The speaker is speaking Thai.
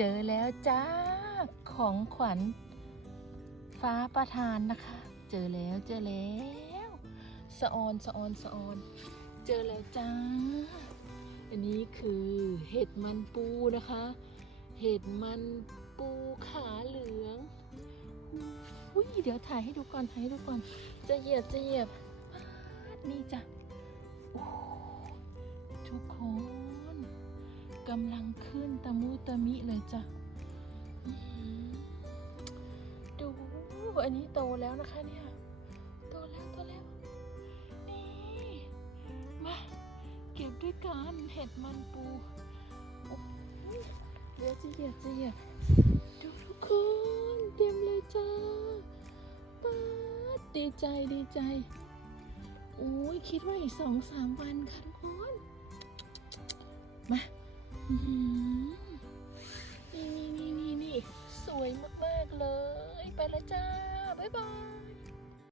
เจอแล้วจ้าของขวัญ ฟ้าประทานนะคะ เจอแล้วเจอแล้วสะออนสะออนสะออน เจอแล้วจ้า อันนี้คือเห็ดมันปูนะคะ เห็ดมันปูขาเหลืองอุ้ยเดี๋ยวถ่ายให้ดูก่อนถ่ายให้ดูก่อน จะเหยียบจะเหยียบนี่จ้ะ กำลังขึ้นตะมุตะมิเลยจ้ะดูอันนี้โตแล้วนะคะเนี่ยโตแล้วโตแล้ว นี่มาเก็บด้วยกันเห็ดมันปูโอ้โหเดี๋ยวจะเหยียบจะเหยียบดูทุกคนเต็มเลยจ้าป๊าดีใจดีใจโอ้ยคิดว่าอีกสองสามวันค่ะทุกคน มา นี่นี่นี่นี่สวยมาก ๆ เลย ไปแล้วจ้า บ๊าย